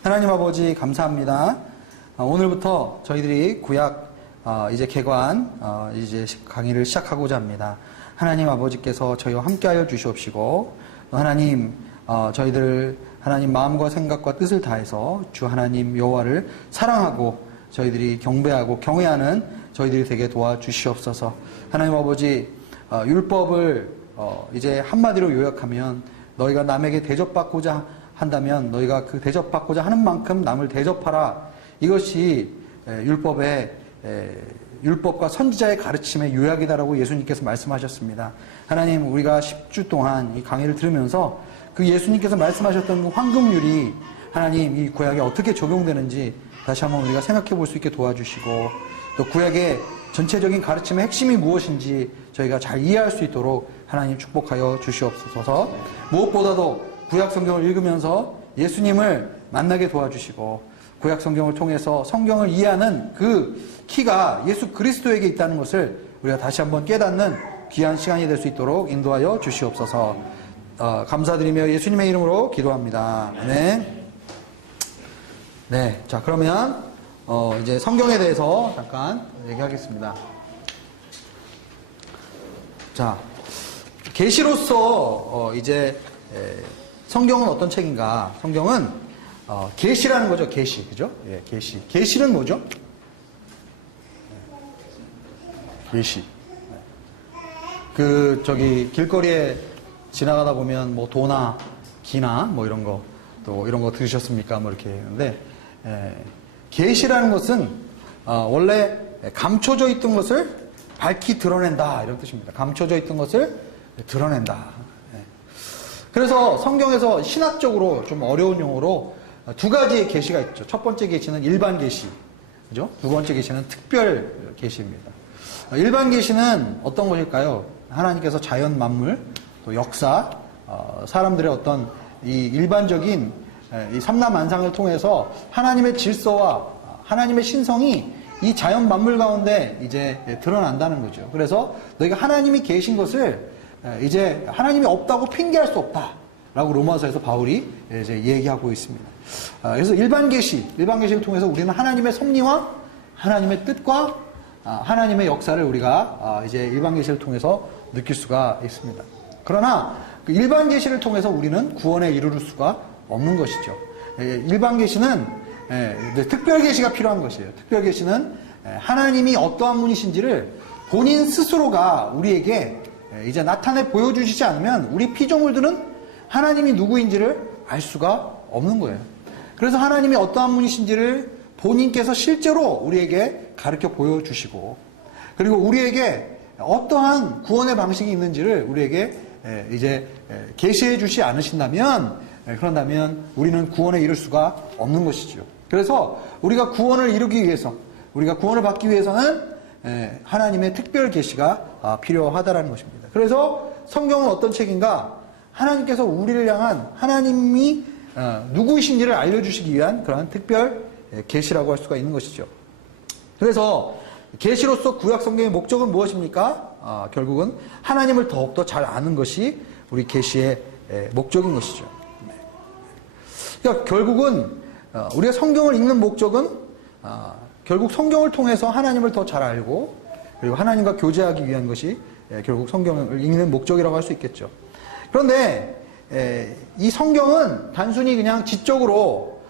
하나님 아버지 감사합니다. 오늘부터 저희들이 구약 이제 개관 이제 강의를 시작하고자 합니다. 하나님 아버지께서 저희와 함께하여 주시옵시고 하나님 저희들 하나님 마음과 생각과 뜻을 다해서 주 하나님 여호와를 사랑하고 저희들이 경배하고 경외하는 저희들이 되게 도와주시옵소서. 하나님 아버지 율법을 이제 한마디로 요약하면 너희가 남에게 대접받고자 한다면 너희가 그 대접받고자 하는 만큼 남을 대접하라. 이것이 율법과 선지자의 가르침의 요약이다라고 예수님께서 말씀하셨습니다. 하나님, 우리가 10주 동안 이 강의를 들으면서 그 예수님께서 말씀하셨던 그 황금률이 하나님 이 구약에 어떻게 적용되는지 다시 한번 우리가 생각해 볼 수 있게 도와주시고 또 구약의 전체적인 가르침의 핵심이 무엇인지 저희가 잘 이해할 수 있도록 하나님 축복하여 주시옵소서. 무엇보다도 구약 성경을 읽으면서 예수님을 만나게 도와주시고 구약 성경을 통해서 성경을 이해하는 그 키가 예수 그리스도에게 있다는 것을 우리가 다시 한번 깨닫는 귀한 시간이 될 수 있도록 인도하여 주시옵소서. 감사드리며 예수님의 이름으로 기도합니다. 네. 자, 그러면 이제 성경에 대해서 잠깐 얘기하겠습니다. 자, 계시로서 이제 성경은 어떤 책인가? 성경은 계시라는 거죠. 계시, 그죠? 예, 계시. 계시는 뭐죠? 계시. 길거리에 지나가다 보면 뭐 도나 기나 뭐 이런 거 또 이런 거 들으셨습니까? 뭐 이렇게 했는데 계시라는 것은 원래 감춰져 있던 것을 밝히 드러낸다 이런 뜻입니다. 감춰져 있던 것을 드러낸다. 그래서 성경에서 신학적으로 좀 어려운 용어로 두 가지의 계시가 있죠. 첫 번째 계시는 일반 계시, 그죠? 두 번째 계시는 특별 계시입니다. 일반 계시는 어떤 것일까요? 하나님께서 자연 만물, 또 역사, 사람들의 어떤 이 일반적인 이 삼라만상을 통해서 하나님의 질서와 하나님의 신성이 이 자연 만물 가운데 이제 드러난다는 거죠. 그래서 너희가 하나님이 계신 것을 이제 하나님이 없다고 핑계할 수 없다라고 로마서에서 바울이 이제 얘기하고 있습니다. 그래서 일반 계시를 통해서 우리는 하나님의 섭리와 하나님의 뜻과 하나님의 역사를 우리가 이제 일반 계시를 통해서 느낄 수가 있습니다. 그러나 그 일반 계시를 통해서 우리는 구원에 이르를 수가 없는 것이죠. 일반 계시는 특별 계시가 필요한 것이에요. 특별 계시는 하나님이 어떠한 분이신지를 본인 스스로가 우리에게 이제 나타내 보여주시지 않으면 우리 피조물들은 하나님이 누구인지를 알 수가 없는 거예요. 그래서 하나님이 어떠한 분이신지를 본인께서 실제로 우리에게 가르쳐 보여주시고 그리고 우리에게 어떠한 구원의 방식이 있는지를 우리에게 이제 계시해 주시 않으신다면 그런다면 우리는 구원에 이를 수가 없는 것이죠. 그래서 우리가 구원을 이루기 위해서 우리가 구원을 받기 위해서는 하나님의 특별 계시가 필요하다라는 것입니다. 그래서 성경은 어떤 책인가? 하나님께서 우리를 향한 하나님이 누구이신지를 알려주시기 위한 그러한 특별 계시라고 할 수가 있는 것이죠. 그래서 계시로서 구약 성경의 목적은 무엇입니까? 결국은 하나님을 더욱더 잘 아는 것이 우리 계시의 목적인 것이죠. 그러니까 결국은 우리가 성경을 읽는 목적은 결국 성경을 통해서 하나님을 더 잘 알고 그리고 하나님과 교제하기 위한 것이 결국 성경을 읽는 목적이라고 할 수 있겠죠. 그런데 이 성경은 단순히 그냥 지적으로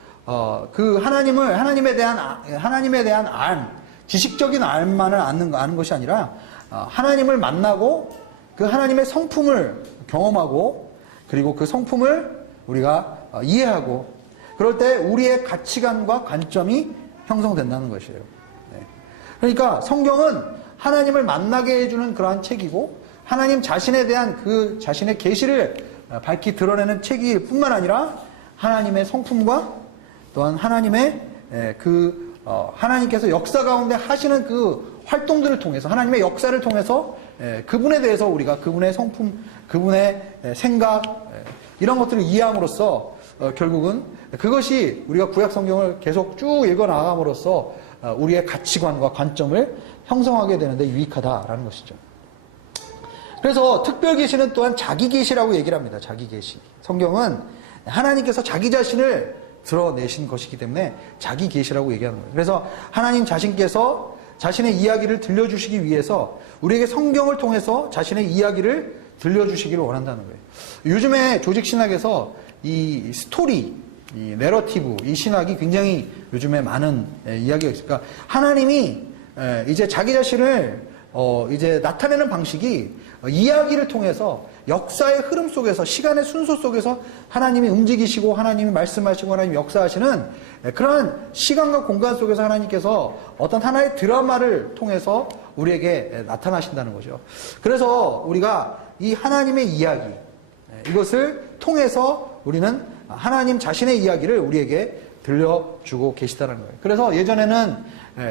그 하나님에 대한 지식적인 알만을 아는 것이 아니라 하나님을 만나고 그 하나님의 성품을 경험하고 그리고 그 성품을 우리가 이해하고 그럴 때 우리의 가치관과 관점이 형성된다는 것이에요. 그러니까 성경은 하나님을 만나게 해주는 그러한 책이고 하나님 자신에 대한 그 자신의 계시를 밝히 드러내는 책일 뿐만 아니라 하나님의 성품과 또한 하나님의 하나님께서 역사 가운데 하시는 그 활동들을 통해서 하나님의 역사를 통해서 그분에 대해서 우리가 그분의 성품, 그분의 생각 이런 것들을 이해함으로써 결국은 그것이 우리가 구약 성경을 계속 쭉 읽어 나감으로써 우리의 가치관과 관점을 형성하게 되는데 유익하다라는 것이죠. 그래서 특별 계시는 또한 자기 계시라고 얘기를 합니다. 자기 계시. 성경은 하나님께서 자기 자신을 드러내신 것이기 때문에 자기 계시라고 얘기하는 거예요. 그래서 하나님 자신께서 자신의 이야기를 들려주시기 위해서 우리에게 성경을 통해서 자신의 이야기를 들려주시기를 원한다는 거예요. 요즘에 조직신학에서 이 스토리, 이 내러티브, 이 신학이 굉장히 요즘에 많은 이야기가 있어요. 그러니까 하나님이 이제 자기 자신을 이제 나타내는 방식이 이야기를 통해서 역사의 흐름 속에서, 시간의 순서 속에서 하나님이 움직이시고 하나님이 말씀하시고 하나님이 역사하시는 그러한 시간과 공간 속에서 하나님께서 어떤 하나의 드라마를 통해서 우리에게 나타나신다는 거죠. 그래서 우리가 이 하나님의 이야기, 이것을 통해서 우리는 하나님 자신의 이야기를 우리에게 들려주고 계시다는 거예요. 그래서 예전에는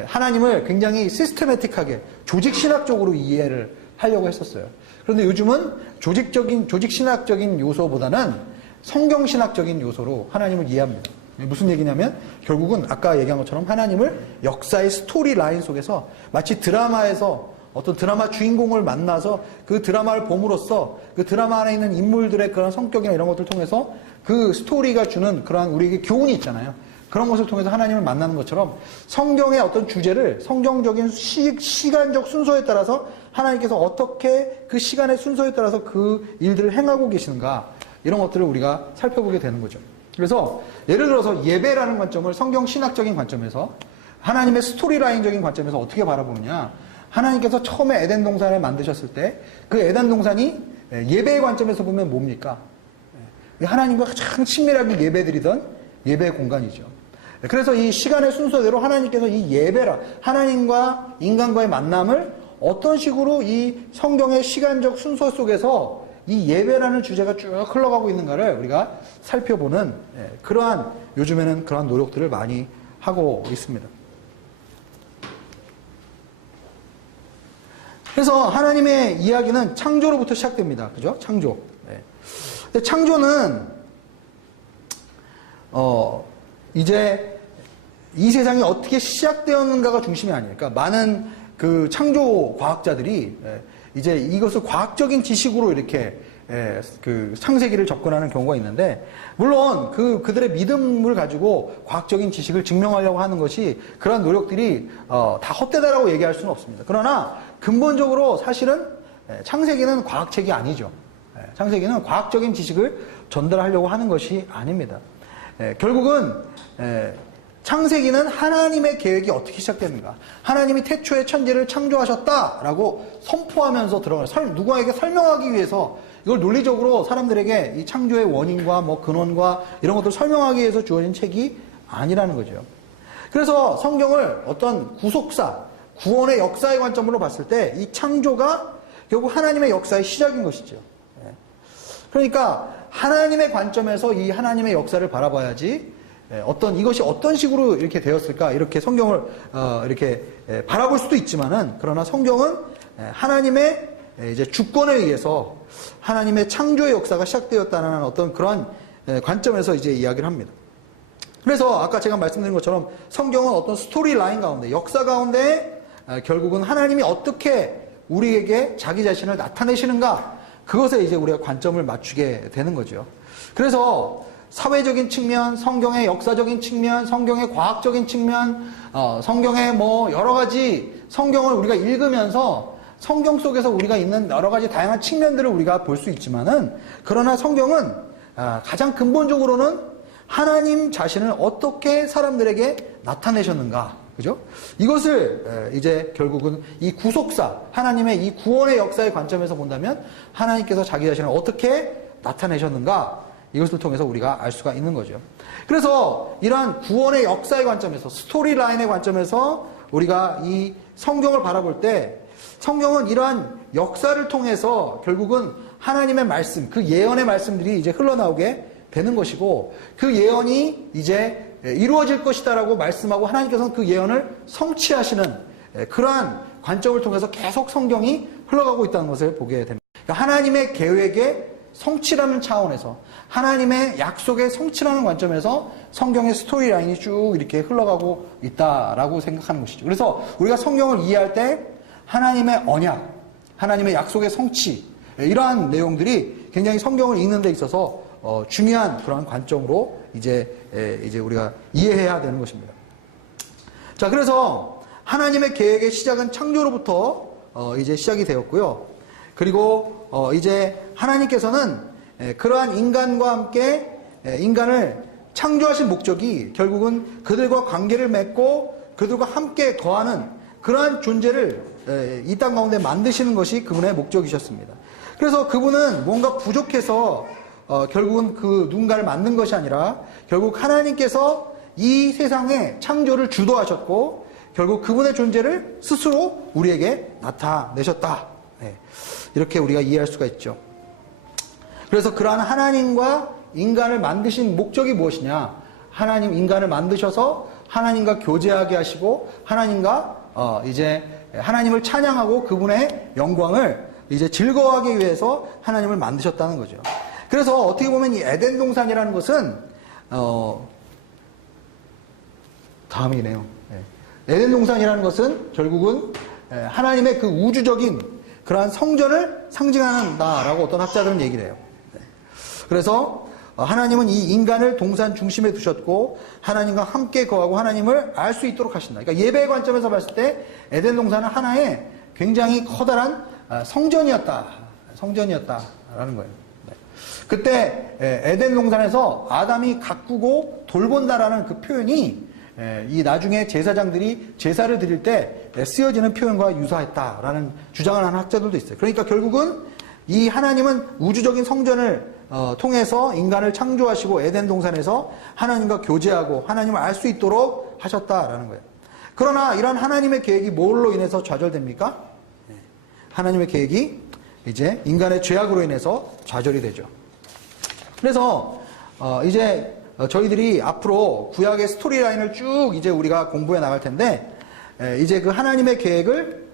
하나님을 굉장히 시스테매틱하게 조직신학적으로 이해를 하려고 했었어요. 그런데 요즘은 조직신학적인 요소보다는 성경신학적인 요소로 하나님을 이해합니다. 무슨 얘기냐면 결국은 아까 얘기한 것처럼 하나님을 역사의 스토리 라인 속에서 마치 드라마에서 어떤 드라마 주인공을 만나서 그 드라마를 봄으로써 그 드라마 안에 있는 인물들의 그런 성격이나 이런 것들을 통해서 그 스토리가 주는 그러한 우리에게 교훈이 있잖아요. 그런 것을 통해서 하나님을 만나는 것처럼 성경의 어떤 주제를 성경적인 시간적 순서에 따라서 하나님께서 어떻게 그 시간의 순서에 따라서 그 일들을 행하고 계시는가, 이런 것들을 우리가 살펴보게 되는 거죠. 그래서 예를 들어서 예배라는 관점을 성경 신학적인 관점에서, 하나님의 스토리라인적인 관점에서 어떻게 바라보느냐. 하나님께서 처음에 에덴 동산을 만드셨을 때 그 에덴 동산이 예배의 관점에서 보면 뭡니까? 하나님과 가장 친밀하게 예배드리던 예배의 공간이죠. 그래서 이 시간의 순서대로 하나님께서 이 예배라, 하나님과 인간과의 만남을 어떤 식으로 이 성경의 시간적 순서 속에서 이 예배라는 주제가 쭉 흘러가고 있는가를 우리가 살펴보는 그러한, 요즘에는 그러한 노력들을 많이 하고 있습니다. 그래서 하나님의 이야기는 창조로부터 시작됩니다. 그죠? 창조. 근데 창조는 이제 이 세상이 어떻게 시작되었는가가 중심이 아니에요. 그러니까 많은 그 창조 과학자들이 이제 이것을 과학적인 지식으로 이렇게 그 창세기를 접근하는 경우가 있는데, 물론 그들의 믿음을 가지고 과학적인 지식을 증명하려고 하는 것이, 그런 노력들이 다 헛되다라고 얘기할 수는 없습니다. 그러나 근본적으로 사실은 창세기는 과학책이 아니죠. 창세기는 과학적인 지식을 전달하려고 하는 것이 아닙니다. 결국은 창세기는 하나님의 계획이 어떻게 시작되는가, 하나님이 태초에 천지를 창조하셨다라고 선포하면서 들어가는, 누구에게 설명하기 위해서, 이걸 논리적으로 사람들에게 이 창조의 원인과 뭐 근원과 이런 것들을 설명하기 위해서 주어진 책이 아니라는 거죠. 그래서 성경을 어떤 구속사, 구원의 역사의 관점으로 봤을 때 이 창조가 결국 하나님의 역사의 시작인 것이죠. 그러니까 하나님의 관점에서 이 하나님의 역사를 바라봐야지, 이것이 어떤 식으로 이렇게 되었을까, 이렇게 성경을 이렇게 바라볼 수도 있지만은, 그러나 성경은 하나님의 이제 주권에 의해서 하나님의 창조의 역사가 시작되었다는 어떤 그러한 관점에서 이제 이야기를 합니다. 그래서 아까 제가 말씀드린 것처럼 성경은 어떤 스토리 라인 가운데, 역사 가운데 결국은 하나님이 어떻게 우리에게 자기 자신을 나타내시는가, 그것에 이제 우리가 관점을 맞추게 되는 거죠. 그래서 사회적인 측면, 성경의 역사적인 측면, 성경의 과학적인 측면, 성경의 뭐 여러 가지 성경을 우리가 읽으면서 성경 속에서 우리가 있는 여러 가지 다양한 측면들을 우리가 볼 수 있지만은, 그러나 성경은 가장 근본적으로는 하나님 자신을 어떻게 사람들에게 나타내셨는가, 그죠? 이것을 이제 결국은 이 구속사, 하나님의 이 구원의 역사의 관점에서 본다면 하나님께서 자기 자신을 어떻게 나타내셨는가, 이것을 통해서 우리가 알 수가 있는 거죠. 그래서 이러한 구원의 역사의 관점에서, 스토리 라인의 관점에서 우리가 이 성경을 바라볼 때, 성경은 이러한 역사를 통해서 결국은 하나님의 말씀, 그 예언의 말씀들이 이제 흘러나오게 되는 것이고, 그 예언이 이제 이루어질 것이다라고 말씀하고 하나님께서는 그 예언을 성취하시는 그러한 관점을 통해서 계속 성경이 흘러가고 있다는 것을 보게 됩니다. 그러니까 하나님의 계획의 성취라는 차원에서, 하나님의 약속의 성취라는 관점에서 성경의 스토리 라인이 쭉 이렇게 흘러가고 있다라고 생각하는 것이죠. 그래서 우리가 성경을 이해할 때 하나님의 언약, 하나님의 약속의 성취, 이러한 내용들이 굉장히 성경을 읽는 데 있어서 중요한 그런 관점으로 이제 우리가 이해해야 되는 것입니다. 자, 그래서 하나님의 계획의 시작은 창조로부터 이제 시작이 되었고요. 그리고 이제 하나님께서는 그러한 인간과 함께 인간을 창조하신 목적이 결국은 그들과 관계를 맺고 그들과 함께 거하는 그러한 존재를 이 땅 가운데 만드시는 것이 그분의 목적이셨습니다. 그래서 그분은 뭔가 부족해서 결국은 그 누군가를 만든 것이 아니라 결국 하나님께서 이 세상의 창조를 주도하셨고 결국 그분의 존재를 스스로 우리에게 나타내셨다. 이렇게 우리가 이해할 수가 있죠. 그래서 그러한 하나님과 인간을 만드신 목적이 무엇이냐? 하나님 인간을 만드셔서 하나님과 교제하게 하시고 하나님과 이제 하나님을 찬양하고 그분의 영광을 이제 즐거워하기 위해서 하나님을 만드셨다는 거죠. 그래서 어떻게 보면 이 에덴 동산이라는 것은 다음이네요. 에덴 동산이라는 것은 결국은 하나님의 그 우주적인 그러한 성전을 상징한다라고 어떤 학자들은 얘기를 해요. 그래서 하나님은 이 인간을 동산 중심에 두셨고 하나님과 함께 거하고 하나님을 알 수 있도록 하신다. 그러니까 예배의 관점에서 봤을 때 에덴 동산은 하나의 굉장히 커다란 성전이었다라는 거예요. 그때 에덴 동산에서 아담이 가꾸고 돌본다라는 그 표현이 이 나중에 제사장들이 제사를 드릴 때 쓰여지는 표현과 유사했다라는 주장을 하는 학자들도 있어요. 그러니까 결국은 이 하나님은 우주적인 성전을 통해서 인간을 창조하시고 에덴 동산에서 하나님과 교제하고 하나님을 알 수 있도록 하셨다라는 거예요. 그러나 이런 하나님의 계획이 뭘로 인해서 좌절됩니까? 하나님의 계획이 이제 인간의 죄악으로 인해서 좌절이 되죠. 그래서 이제 저희들이 앞으로 구약의 스토리라인을 쭉 이제 우리가 공부해 나갈 텐데 이제 그 하나님의 계획을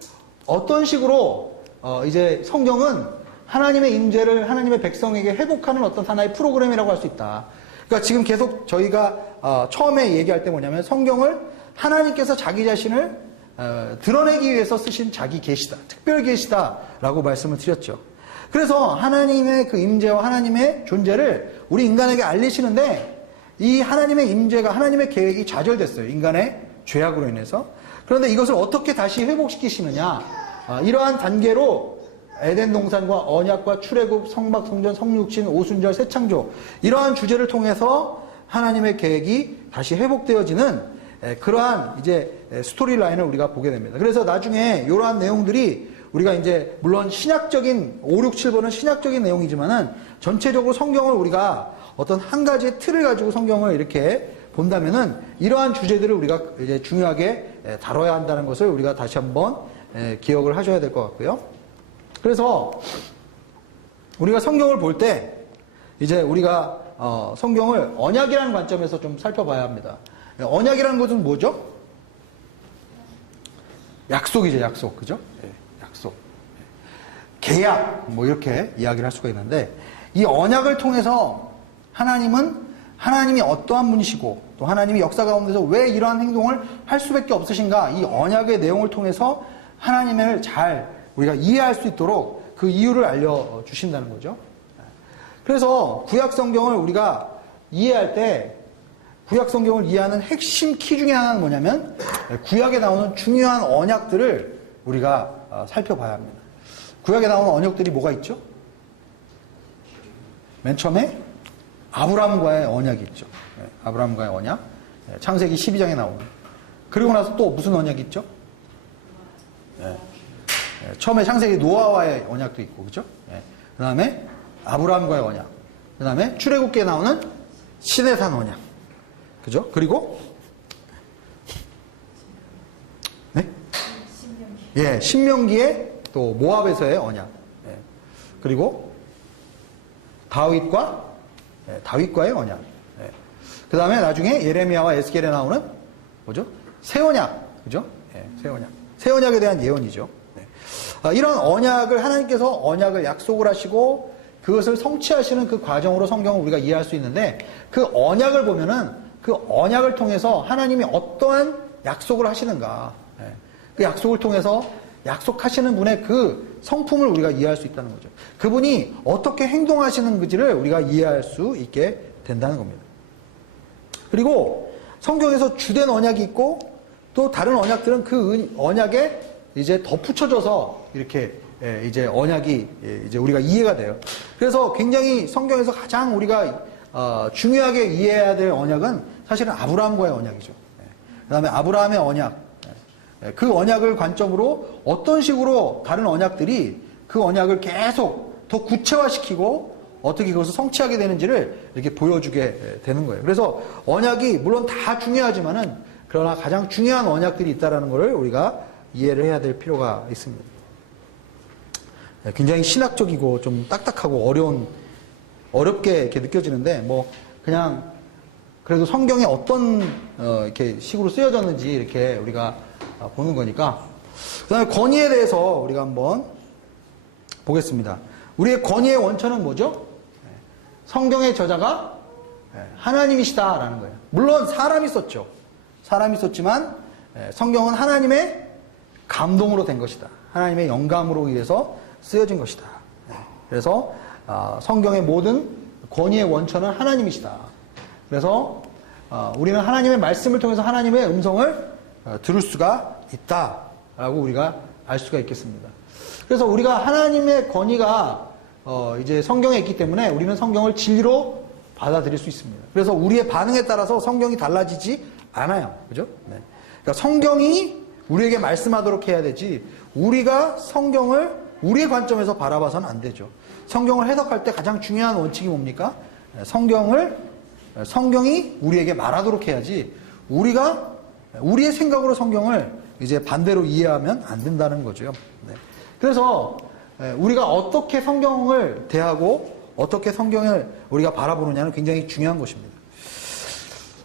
어떤 식으로 이제 성경은 하나님의 임재를 하나님의 백성에게 회복하는 어떤 하나의 프로그램이라고 할 수 있다. 그러니까 지금 계속 저희가 처음에 얘기할 때 뭐냐면 성경을 하나님께서 자기 자신을 드러내기 위해서 쓰신 자기 계시다, 특별 계시다라고 말씀을 드렸죠. 그래서 하나님의 그 임재와 하나님의 존재를 우리 인간에게 알리시는데 이 하나님의 임재가 하나님의 계획이 좌절됐어요. 인간의 죄악으로 인해서. 그런데 이것을 어떻게 다시 회복시키시느냐? 이러한 단계로 에덴 동산과 언약과 출애굽, 성막, 성전, 성육신, 오순절, 새창조 이러한 주제를 통해서 하나님의 계획이 다시 회복되어지는 그러한 이제 스토리라인을 우리가 보게 됩니다. 그래서 나중에 이러한 내용들이 우리가 이제 물론 신약적인 5, 6, 7번은 신약적인 내용이지만은 전체적으로 성경을 우리가 어떤 한 가지의 틀을 가지고 성경을 이렇게 본다면은 이러한 주제들을 우리가 이제 중요하게 다뤄야 한다는 것을 우리가 다시 한번 기억을 하셔야 될 것 같고요. 그래서 우리가 성경을 볼 때 이제 우리가 성경을 언약이라는 관점에서 좀 살펴봐야 합니다. 언약이라는 것은 뭐죠? 약속이죠, 약속. 그죠? 약속. 계약, 뭐 이렇게 이야기를 할 수가 있는데 이 언약을 통해서 하나님이 어떠한 분이시고 또 하나님이 역사 가운데서 왜 이러한 행동을 할 수밖에 없으신가 이 언약의 내용을 통해서 하나님을 잘 우리가 이해할 수 있도록 그 이유를 알려주신다는 거죠. 그래서 구약 성경을 우리가 이해할 때 구약 성경을 이해하는 핵심 키 중에 하나는 뭐냐면 구약에 나오는 중요한 언약들을 우리가 살펴봐야 합니다. 구약에 나오는 언약들이 뭐가 있죠? 맨 처음에 아브라함과의 언약이 있죠. 아브라함과의 언약. 창세기 12장에 나오는. 그리고 나서 또 무슨 언약이 있죠? 처음에 창세기 노아와의 언약도 있고, 그죠? 그 다음에 아브라함과의 언약. 그 다음에 출애굽기에 나오는 시내산 언약. 그죠? 그리고, 네? 신명기에 또 모압에서의 언약. 그리고 다윗과의 언약. 그 다음에 나중에 예레미야와 에스겔에 나오는 뭐죠? 새 언약. 그죠? 새 언약. 새 언약에 대한 예언이죠. 이런 언약을 하나님께서 언약을 약속을 하시고 그것을 성취하시는 그 과정으로 성경을 우리가 이해할 수 있는데 그 언약을 보면은 그 언약을 통해서 하나님이 어떠한 약속을 하시는가 그 약속을 통해서 약속하시는 분의 그 성품을 우리가 이해할 수 있다는 거죠. 그분이 어떻게 행동하시는지를 우리가 이해할 수 있게 된다는 겁니다. 그리고 성경에서 주된 언약이 있고 또 다른 언약들은 그 언약에 이제 덧붙여져서 이렇게 이제 언약이 이제 우리가 이해가 돼요. 그래서 굉장히 성경에서 가장 우리가 중요하게 이해해야 될 언약은 사실은 아브라함과의 언약이죠. 그 다음에 아브라함의 언약. 그 언약을 관점으로 어떤 식으로 다른 언약들이 그 언약을 계속 더 구체화시키고 어떻게 그것을 성취하게 되는지를 이렇게 보여주게 되는 거예요. 그래서 언약이 물론 다 중요하지만은 그러나 가장 중요한 언약들이 있다는 것을 우리가 이해를 해야 될 필요가 있습니다. 굉장히 신학적이고 좀 딱딱하고 어렵게 이렇게 느껴지는데 뭐 그냥 그래도 성경에 어떤 이렇게 식으로 쓰여졌는지 이렇게 우리가 보는 거니까. 그다음에 권위에 대해서 우리가 한번 보겠습니다. 우리의 권위의 원천은 뭐죠? 성경의 저자가 하나님이시다라는 거예요. 물론 사람이 썼죠. 사람이 썼지만 성경은 하나님의 감동으로 된 것이다. 하나님의 영감으로 의해서 쓰여진 것이다. 그래서 성경의 모든 권위의 원천은 하나님이시다. 그래서 우리는 하나님의 말씀을 통해서 하나님의 음성을 들을 수가 있다라고 우리가 알 수가 있겠습니다. 그래서 우리가 하나님의 권위가 이제 성경에 있기 때문에 우리는 성경을 진리로 받아들일 수 있습니다. 그래서 우리의 반응에 따라서 성경이 달라지지 않아요. 그죠? 네. 그러니까 성경이 우리에게 말씀하도록 해야 되지 우리가 성경을 우리의 관점에서 바라봐서는 안 되죠. 성경을 해석할 때 가장 중요한 원칙이 뭡니까? 성경이 우리에게 말하도록 해야지 우리가 우리의 생각으로 성경을 이제 반대로 이해하면 안 된다는 거죠. 네. 그래서 우리가 어떻게 성경을 대하고 어떻게 성경을 우리가 바라보느냐는 굉장히 중요한 것입니다.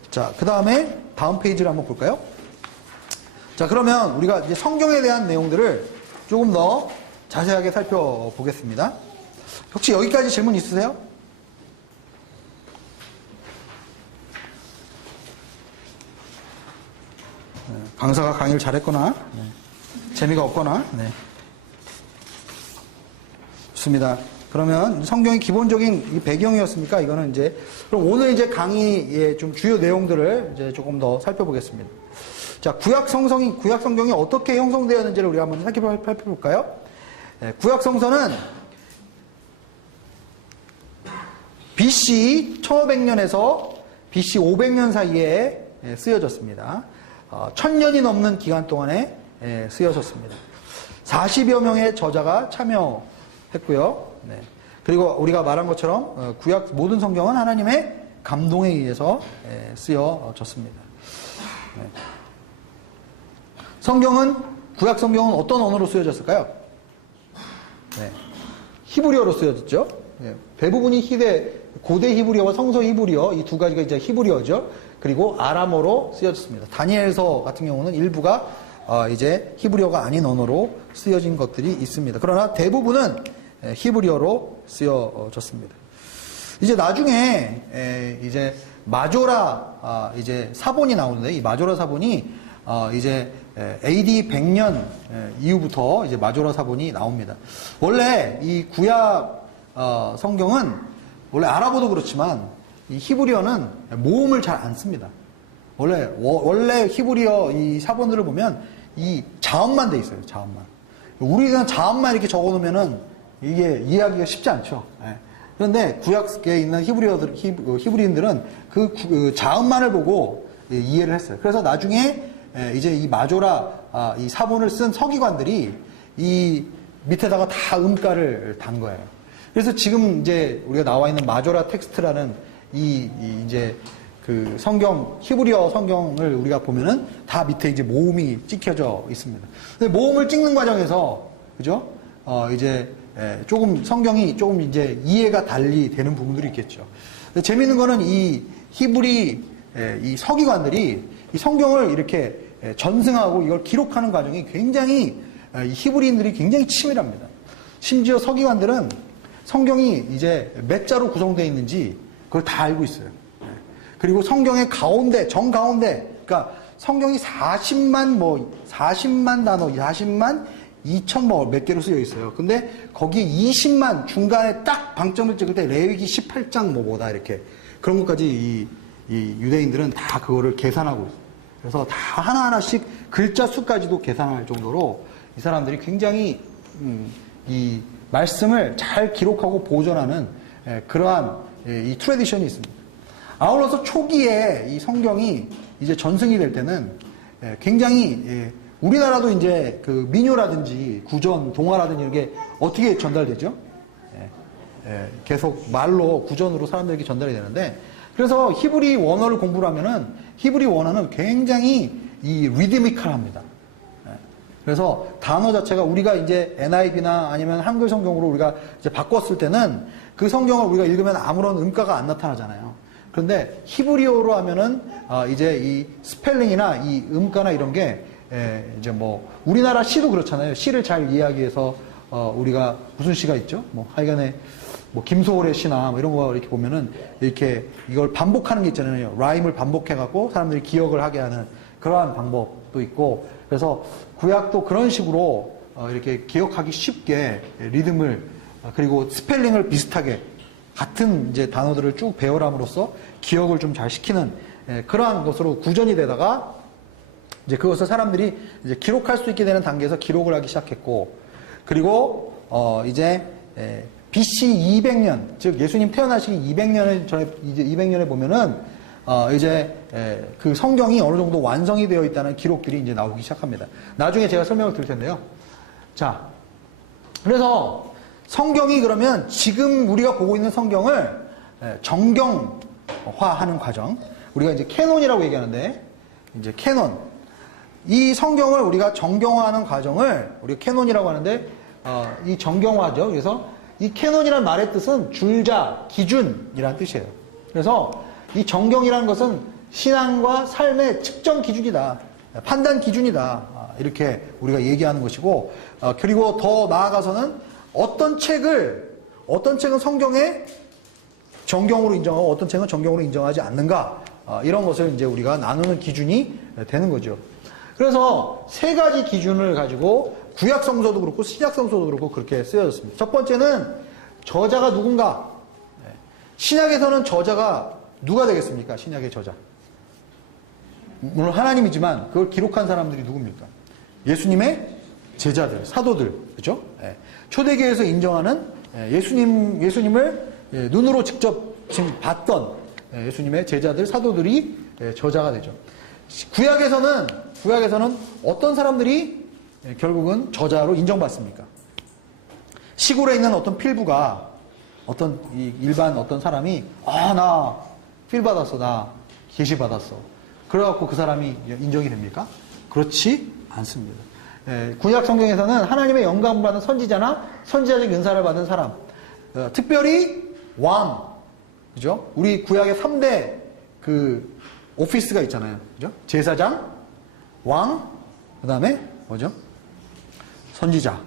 자, 그 다음에 다음 페이지를 한번 볼까요? 자, 그러면 우리가 이제 성경에 대한 내용들을 조금 더 자세하게 살펴보겠습니다. 혹시 여기까지 질문 있으세요? 강사가 강의를 잘했거나 재미가 없거나 좋습니다. 그러면 성경의 기본적인 이 배경이었으니까 이거는 이제 그럼 오늘 이제 강의의 좀 주요 내용들을 이제 조금 더 살펴보겠습니다. 자, 구약 성경이 어떻게 형성되었는지를 우리가 한번 살펴볼까요? 구약 성서는 BC 1500년에서 BC 500년 사이에 쓰여졌습니다. 1000년이 넘는 기간 동안에 쓰여졌습니다. 40여 명의 저자가 참여했고요. 네. 그리고 우리가 말한 것처럼 구약 모든 성경은 하나님의 감동에 의해서 쓰여졌습니다. 네. 구약 성경은 어떤 언어로 쓰여졌을까요? 네. 히브리어로 쓰여졌죠. 네. 대부분이 고대 히브리어와 성서 히브리어 이 두 가지가 이제 히브리어죠. 그리고 아람어로 쓰여졌습니다. 다니엘서 같은 경우는 일부가 이제 히브리어가 아닌 언어로 쓰여진 것들이 있습니다. 그러나 대부분은 히브리어로 쓰여졌습니다. 이제 나중에 이제 마조라 이제 사본이 나오는데 이 마조라 사본이 이제 AD 100년 이후부터 이제 마조라 사본이 나옵니다. 원래 이 구약 성경은 원래 아랍어도 그렇지만 이 히브리어는 모음을 잘 안 씁니다. 원래 히브리어 이 사본들을 보면 이 자음만 돼 있어요. 자음만. 우리가 자음만 이렇게 적어 놓으면은 이게 이해하기가 쉽지 않죠. 그런데 구약에 있는 히브리인들은 그 자음만을 보고 이해를 했어요. 그래서 나중에 이제 이 마조라 이 사본을 쓴 서기관들이 이 밑에다가 다 음가를 단 거예요. 그래서 지금 이제 우리가 나와 있는 마조라 텍스트라는 이제 그 히브리어 성경을 우리가 보면은 다 밑에 이제 모음이 찍혀져 있습니다. 근데 모음을 찍는 과정에서, 그죠? 이제 조금 성경이 조금 이제 이해가 달리 되는 부분들이 있겠죠. 근데 재밌는 거는 이 서기관들이 이 성경을 이렇게 전승하고 이걸 기록하는 과정이 굉장히 이 히브리인들이 굉장히 치밀합니다. 심지어 서기관들은 성경이 이제 몇 자로 구성되어 있는지 그걸 다 알고 있어요. 그리고 성경의 정가운데, 그러니까 성경이 40만 단어, 40만 2,000몇 개로 쓰여 있어요. 근데 거기 20만 중간에 딱 방점을 찍을 때 레위기 18장 뭐다 이렇게 그런 것까지 이 유대인들은 다 그거를 계산하고 있어요. 그래서 다 하나하나씩 글자 수까지도 계산할 정도로 이 사람들이 굉장히 이 말씀을 잘 기록하고 보존하는 그러한 이 트래디션이 있습니다. 아울러서 초기에 이 성경이 이제 전승이 될 때는 굉장히 우리나라도 이제 그 민요라든지 구전, 동화라든지 이게 어떻게 전달되죠? 계속 말로 구전으로 사람들에게 전달이 되는데 그래서 히브리 원어를 공부를 하면은 히브리 원어는 굉장히 이 리드미컬합니다. 그래서 단어 자체가 우리가 이제 NIV나 아니면 한글 성경으로 우리가 이제 바꿨을 때는 그 성경을 우리가 읽으면 아무런 음가가 안 나타나잖아요. 그런데 히브리어로 하면은 이제 이 스펠링이나 이 음가나 이런 게 이제 뭐 우리나라 시도 그렇잖아요. 시를 잘 이해하기 위해서 우리가 무슨 시가 있죠? 뭐 하여간에 뭐 김소월의 시나 뭐 이런 거 이렇게 보면은 이렇게 이걸 반복하는 게 있잖아요. 라임을 반복해갖고 사람들이 기억을 하게 하는 그러한 방법도 있고 그래서 구약도 그런 식으로 이렇게 기억하기 쉽게 리듬을 그리고 스펠링을 비슷하게 같은 이제 단어들을 쭉 배열함으로써 기억을 좀 잘 시키는 그러한 것으로 구전이 되다가 이제 그것을 사람들이 이제 기록할 수 있게 되는 단계에서 기록을 하기 시작했고 그리고 이제 BC 200년 즉 예수님 태어나시기 200년을 전에 이제 200년에 보면은 이제 그 성경이 어느 정도 완성이 되어 있다는 기록들이 이제 나오기 시작합니다. 나중에 제가 설명을 드릴 텐데요. 자, 그래서 성경이 그러면 지금 우리가 보고 있는 성경을 정경화하는 과정, 우리가 이제 캐논이라고 얘기하는데 이제 캐논, 이 성경을 우리가 정경화하는 과정을 우리가 캐논이라고 하는데 이 정경화죠. 그래서 이 캐논이라는 말의 뜻은 줄자, 기준이라는 뜻이에요. 그래서 이 정경이라는 것은 신앙과 삶의 측정 기준이다. 판단 기준이다. 이렇게 우리가 얘기하는 것이고, 그리고 더 나아가서는 어떤 책은 성경에 정경으로 인정하고 어떤 책은 정경으로 인정하지 않는가. 이런 것을 이제 우리가 나누는 기준이 되는 거죠. 그래서 세 가지 기준을 가지고 구약 성서도 그렇고 신약 성서도 그렇고 그렇게 쓰여졌습니다. 첫 번째는 저자가 누군가. 신약에서는 저자가 누가 되겠습니까? 신약의 저자. 물론 하나님이지만 그걸 기록한 사람들이 누굽니까? 예수님의 제자들, 사도들, 그죠? 초대교회에서 인정하는 예수님을 눈으로 직접 지금 봤던 예수님의 제자들, 사도들이 저자가 되죠. 구약에서는 어떤 사람들이 결국은 저자로 인정받습니까? 시골에 있는 어떤 필부가 일반 어떤 사람이 나 필 받았어, 나 계시 받았어. 그래갖고 그 사람이 인정이 됩니까? 그렇지 않습니다. 구약 성경에서는 하나님의 영감을 받은 선지자나 선지자적 은사를 받은 사람, 특별히 왕, 그죠? 우리 구약의 3대 그 오피스가 있잖아요, 그죠? 제사장, 왕, 그 다음에 뭐죠? 선지자.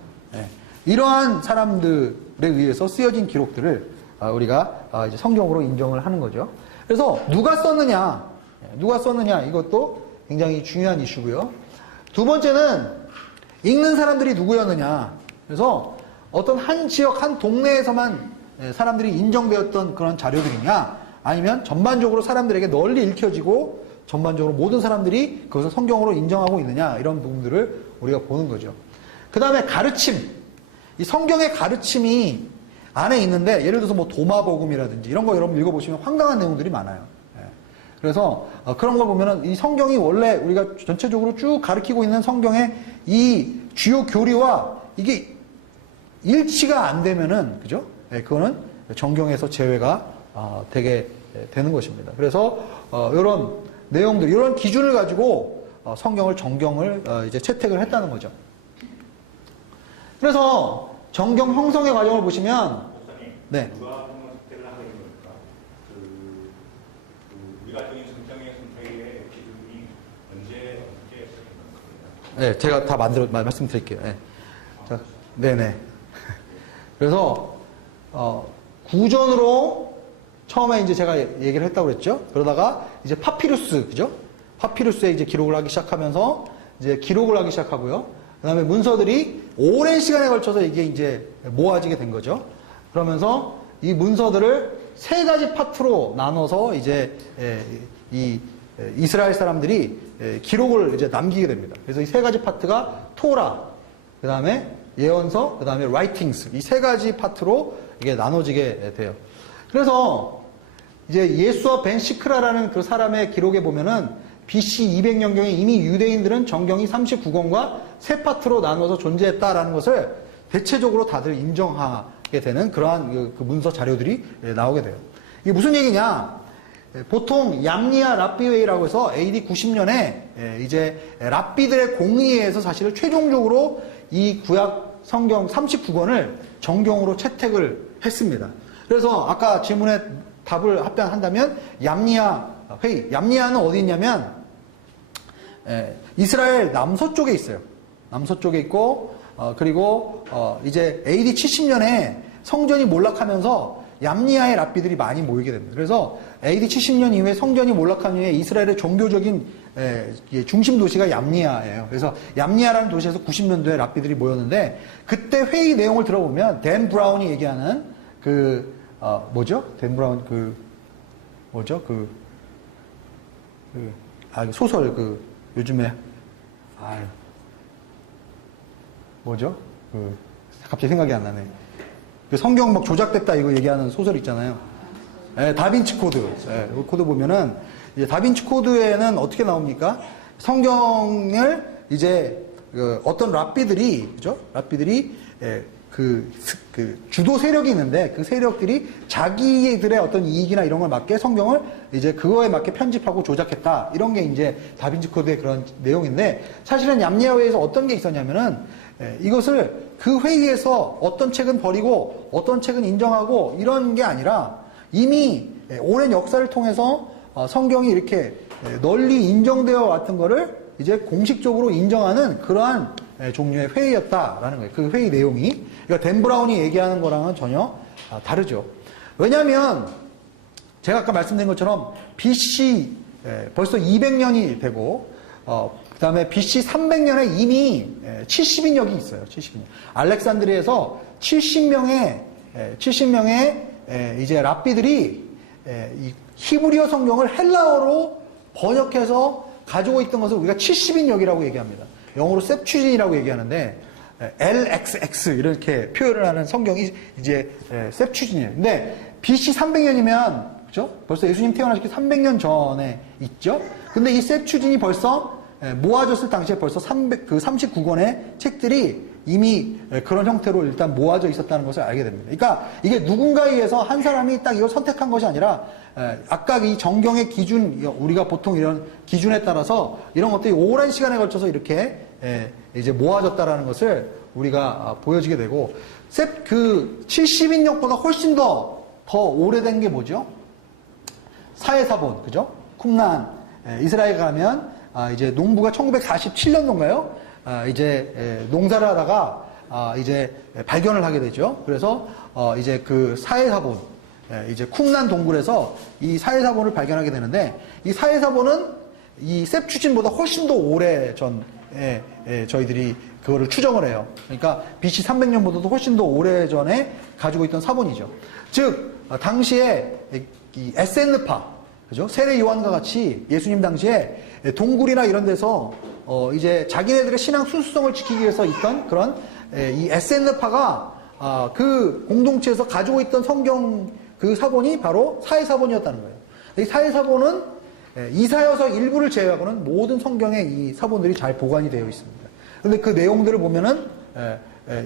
이러한 사람들에 의해서 쓰여진 기록들을 우리가 이제 성경으로 인정을 하는 거죠. 그래서 누가 썼느냐 이것도 굉장히 중요한 이슈고요. 두 번째는 읽는 사람들이 누구였느냐. 그래서 어떤 한 지역, 한 동네에서만 사람들이 인정되었던 그런 자료들이냐, 아니면 전반적으로 사람들에게 널리 읽혀지고 전반적으로 모든 사람들이 그것을 성경으로 인정하고 있느냐, 이런 부분들을 우리가 보는 거죠. 그 다음에 가르침. 이 성경의 가르침이 안에 있는데, 예를 들어서 뭐 도마복음이라든지 이런 거 여러분 읽어보시면 황당한 내용들이 많아요. 그래서 그런 걸 보면은 이 성경이 원래 우리가 전체적으로 쭉 가르치고 있는 성경의 이 주요 교리와 이게 일치가 안 되면은, 그죠? 그거는 정경에서 제외가 되게 되는 것입니다. 그래서 이런 내용들, 이런 기준을 가지고 성경을 정경을 이제 채택을 했다는 거죠. 그래서 정경 형성의 과정을 보시면, 네. 누가 선택을 하게 된 겁니까? 우리가 정인 성경의 선택의 기준이 언제 어떻게 시작된 겁니까? 네, 제가 다 말씀드릴게요. 네. 자, 네네. 그래서 구전으로 처음에 이제 제가 얘기를 했다고 그랬죠. 그러다가 이제 파피루스, 그죠? 파피루스에 이제 기록을 하기 시작하면서 이제 기록을 하기 시작하고요. 그 다음에 문서들이 오랜 시간에 걸쳐서 이게 이제 모아지게 된 거죠. 그러면서 이 문서들을 세 가지 파트로 나눠서 이제 이 이스라엘 사람들이 기록을 이제 남기게 됩니다. 그래서 이 세 가지 파트가 토라, 그 다음에 예언서, 그 다음에 라이팅스, 이 세 가지 파트로 이게 나눠지게 돼요. 그래서 이제 예수와 벤 시크라라는 그 사람의 기록에 보면은 BC 200년경에 이미 유대인들은 정경이 39권과 세 파트로 나눠서 존재했다라는 것을 대체적으로 다들 인정하게 되는 그러한 그 문서 자료들이 나오게 돼요. 이게 무슨 얘기냐? 보통 얌리아 랍비웨이라고 해서 AD 90년에 이제 랍비들의 공의에서 사실은 최종적으로 이 구약 성경 39권을 정경으로 채택을 했습니다. 그래서 아까 질문에 답을 한다면 얌리아 회의. 얌리아는 어디 있냐면 이스라엘 남서쪽에 있어요. 남서쪽에 있고 그리고 이제 AD 70년에 성전이 몰락하면서 얌리아의 랍비들이 많이 모이게 됩니다. 그래서 AD 70년 이후에 성전이 몰락한 이후에 이스라엘의 종교적인 중심 도시가 얌리아예요. 그래서 얌리아라는 도시에서 90년도에 랍비들이 모였는데 그때 회의 내용을 들어보면 댄 브라운이 얘기하는 뭐죠? 댄 브라운 뭐죠? 소설 요즘에 뭐죠? 갑자기 생각이 안 나네. 성경 막 조작됐다 이거 얘기하는 소설 있잖아요. 다빈치 코드. 그 코드 보면은 이제 다빈치 코드에는 어떻게 나옵니까? 성경을 이제 어떤 랍비들이 그죠? 랍비들이 그 주도 세력이 있는데 그 세력들이 자기들의 어떤 이익이나 이런 걸 맞게 성경을 이제 그거에 맞게 편집하고 조작했다. 이런 게 이제 다빈치 코드의 그런 내용인데 사실은 얌리아 회의에서 어떤 게 있었냐면은 이것을 그 회의에서 어떤 책은 버리고 어떤 책은 인정하고 이런 게 아니라 이미 오랜 역사를 통해서 성경이 이렇게 널리 인정되어 왔던 거를 이제 공식적으로 인정하는 그러한 종류의 회의였다라는 거예요. 그 회의 내용이. 그러니까 댄 브라운이 얘기하는 거랑은 전혀 다르죠. 왜냐하면 제가 아까 말씀드린 것처럼 BC 벌써 200년이 되고 그 다음에 BC 300년에 이미 70인역이 있어요. 70인역. 알렉산드리아에서 70명의 이제 랍비들이 이 히브리어 성경을 헬라어로 번역해서 가지고 있던 것을 우리가 70인역이라고 얘기합니다. 영어로 셉추진이라고 얘기하는데 LXX 이렇게 표현을 하는 성경이 이제 셉추진이에요. 근데 BC 300년이면 그죠? 벌써 예수님 태어나시기 300년 전에 있죠. 근데 이 셉추진이 벌써 모아졌을 당시에 벌써 39권의 책들이 이미 그런 형태로 일단 모아져 있었다는 것을 알게 됩니다. 그러니까 이게 누군가에 의해서 한 사람이 딱 이걸 선택한 것이 아니라 아까 이 정경의 기준, 우리가 보통 이런 기준에 따라서 이런 것들이 오랜 시간에 걸쳐서 이렇게 이제 모아졌다라는 것을 우리가 보여지게 되고 그 70인역보다 훨씬 더 오래된 게 뭐죠? 사해사본, 그죠? 쿰란, 이스라엘 가면 이제 농부가 1947년도인가요? 이제 농사를 하다가 이제 발견을 하게 되죠. 그래서 이제 그 사해사본, 이제 쿰란 동굴에서 이 사해사본을 발견하게 되는데 이 사해사본은 이 셉추진보다 훨씬 더 오래 전에 저희들이 그거를 추정을 해요. 그러니까 BC 300년보다도 훨씬 더 오래 전에 가지고 있던 사본이죠. 즉 당시에 이 SN파, 그죠? 세례 요한과 같이 예수님 당시에 동굴이나 이런 데서 이제 자기네들의 신앙 순수성을 지키기 위해서 있던 그런 이 SN파가 그 공동체에서 가지고 있던 성경 그 사본이 바로 사해사본이었다는 거예요. 이 사해사본은 이사야서 일부를 제외하고는 모든 성경의 이 사본들이 잘 보관이 되어 있습니다. 그런데 그 내용들을 보면은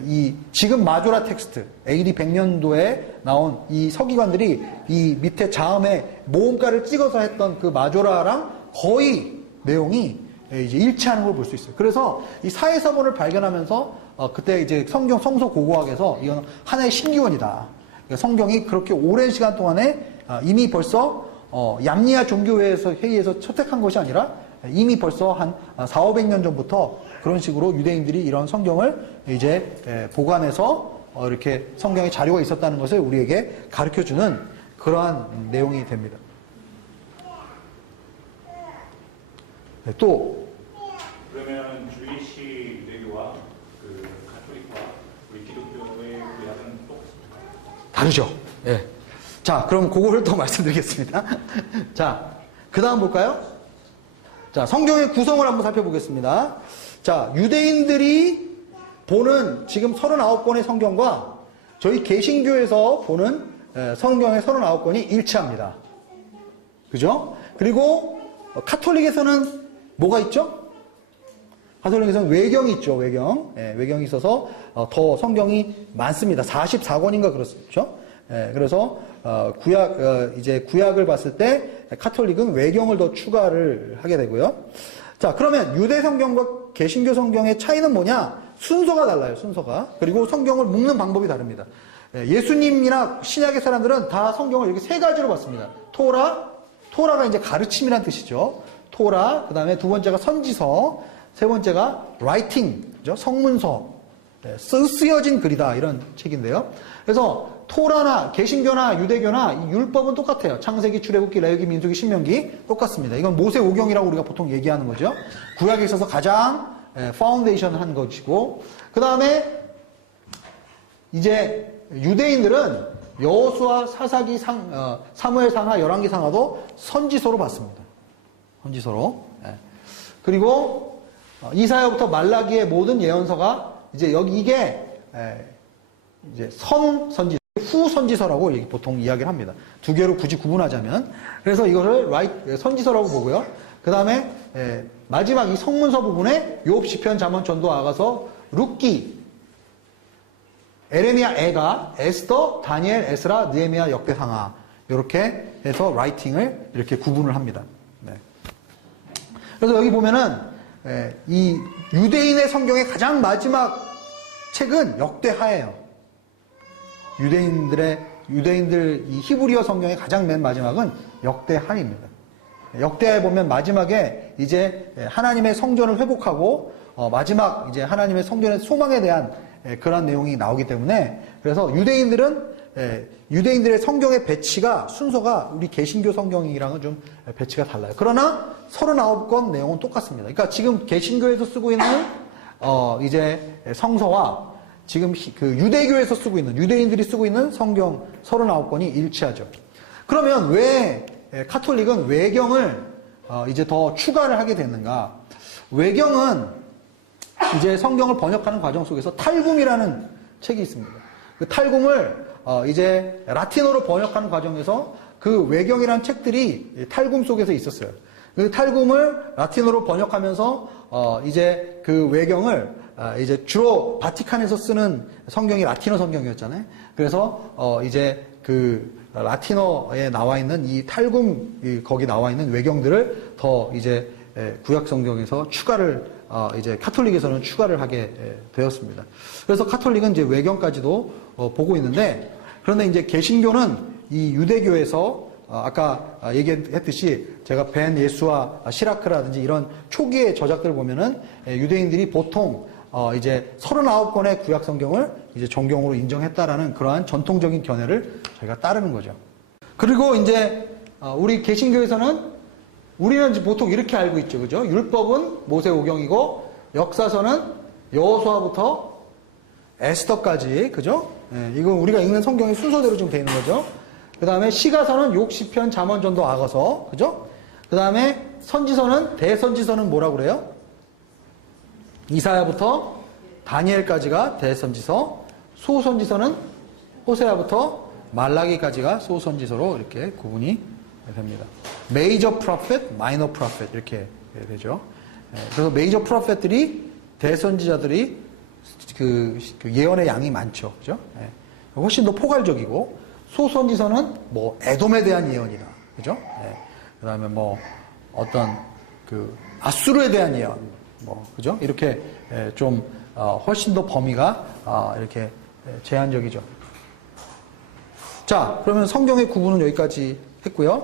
이 지금 마조라 텍스트 AD 100년도에 나온 이 서기관들이 이 밑에 자음에 모음가를 찍어서 했던 그 마조라랑 거의 내용이 이제 일치하는 걸 볼 수 있어요. 그래서 이 사해사본을 발견하면서 그때 이제 성경 성서 고고학에서 이건 하나의 신기원이다. 그러니까 성경이 그렇게 오랜 시간 동안에 이미 벌써 얌리아 종교회의에서 채택한 것이 아니라 이미 벌써 한 400~500년 전부터 그런 식으로 유대인들이 이런 성경을 이제 보관해서 이렇게 성경의 자료가 있었다는 것을 우리에게 가르쳐주는 그러한 내용이 됩니다. 네, 또 그러면 주이시 유대교와 그 가톨릭과 우리 기독교의 구약은 똑같습니까? 다르죠. 예. 자, 그럼 그거를 더 말씀드리겠습니다. 자, 그 다음 볼까요? 자, 성경의 구성을 한번 살펴보겠습니다. 자, 유대인들이 보는 지금 39권의 성경과 저희 개신교에서 보는 성경의 39권이 일치합니다. 그죠? 그리고 카톨릭에서는 뭐가 있죠? 카톨릭에서는 외경이 있죠, 외경. 외경이 있어서 더 성경이 많습니다. 44권인가 그렇죠? 그래서 이제 구약을 봤을 때 카톨릭은 외경을 더 추가를 하게 되고요. 자, 그러면 유대 성경과 개신교 성경의 차이는 뭐냐? 순서가 달라요, 순서가. 그리고 성경을 묶는 방법이 다릅니다. 예수님이나 신약의 사람들은 다 성경을 이렇게 세 가지로 봤습니다. 토라가 이제 가르침이란 뜻이죠. 토라, 그 다음에 두 번째가 선지서, 세 번째가 writing, 그죠? 성문서, 쓰여진 글이다, 이런 책인데요. 그래서 토라나 개신교나 유대교나 이 율법은 똑같아요. 창세기, 출애굽기, 레위기, 민수기, 신명기 똑같습니다. 이건 모세 오경이라고 우리가 보통 얘기하는 거죠. 구약에 있어서 가장 파운데이션 한 것이고, 그 다음에 이제 유대인들은 여호수아, 사사기, 사무엘상하, 열왕기상하도 선지서로 봤습니다. 선지서로. 그리고 이사야부터 말라기의 모든 예언서가 이제 여기 이게 이제 선지서, 후선지서라고 보통 이야기를 합니다. 두 개로 굳이 구분하자면. 그래서 이거를 선지서라고 보고요. 그 다음에 마지막 이 성문서 부분에 욥, 시편, 잠언, 전도, 아가서, 룻기, 에레미야, 에가, 에스더, 다니엘, 에스라, 느헤미야, 역대상하, 이렇게 해서 라이팅을 이렇게 구분을 합니다. 네. 그래서 여기 보면은 이 유대인의 성경의 가장 마지막 책은 역대하예요. 유대인들 이 히브리어 성경의 가장 맨 마지막은 역대하입니다. 역대하에 보면 마지막에 이제 하나님의 성전을 회복하고 마지막 이제 하나님의 성전의 소망에 대한 그런 내용이 나오기 때문에, 그래서 유대인들의 성경의 배치가, 순서가 우리 개신교 성경이랑은 좀 배치가 달라요. 그러나 39권 내용은 똑같습니다. 그러니까 지금 개신교에서 쓰고 있는 이제 성서와 지금 그 유대교에서 쓰고 있는, 유대인들이 쓰고 있는 성경 39권이 일치하죠. 그러면 왜 카톨릭은 외경을 이제 더 추가를 하게 됐는가? 외경은 이제 성경을 번역하는 과정 속에서 탈굼이라는 책이 있습니다. 그 탈굼을 이제 라틴어로 번역하는 과정에서 그 외경이라는 책들이 탈굼 속에서 있었어요. 그 탈굼을 라틴어로 번역하면서 이제 그 외경을 이제 주로 바티칸에서 쓰는 성경이 라틴어 성경이었잖아요. 그래서 이제 그 라틴어에 나와 있는 이 탈굼 거기 나와 있는 외경들을 더 이제 구약 성경에서 추가를 이제 카톨릭에서는 추가를 하게 되었습니다. 그래서 카톨릭은 이제 외경까지도 보고 있는데, 그런데 이제 개신교는 이 유대교에서 아까 얘기했듯이 제가 벤 예수와 시라크라든지 이런 초기의 저작들을 보면은 유대인들이 보통 이제 39권의 구약 성경을 이제 정경으로 인정했다라는 그러한 전통적인 견해를 저희가 따르는 거죠. 그리고 이제 우리 개신교에서는 우리는 보통 이렇게 알고 있죠, 그죠? 율법은 모세 오경이고 역사서는 여호수아부터 에스더까지, 그죠? 이거 우리가 읽는 성경의 순서대로 지금 되어 있는 거죠. 그 다음에 시가서는 욥, 시편, 잠언, 전도, 아가서, 그죠? 그 다음에 선지서는, 대선지서는 뭐라고 그래요? 이사야부터 다니엘까지가 대선지서, 소선지서는 호세아부터 말라기까지가 소선지서로 이렇게 구분이 됩니다. 메이저 프로페트, 마이너 프로페트 이렇게 되죠. 그래서 메이저 프로페트들이, 대선지자들이 그 예언의 양이 많죠, 그죠? 훨씬 더 포괄적이고, 소선지서는 뭐 에돔에 대한 예언이나, 그죠? 그다음에 뭐 어떤 그 아수르에 대한 예언, 뭐 그죠? 이렇게 좀 훨씬 더 범위가 이렇게 제한적이죠. 자, 그러면 성경의 구분은 여기까지 했고요.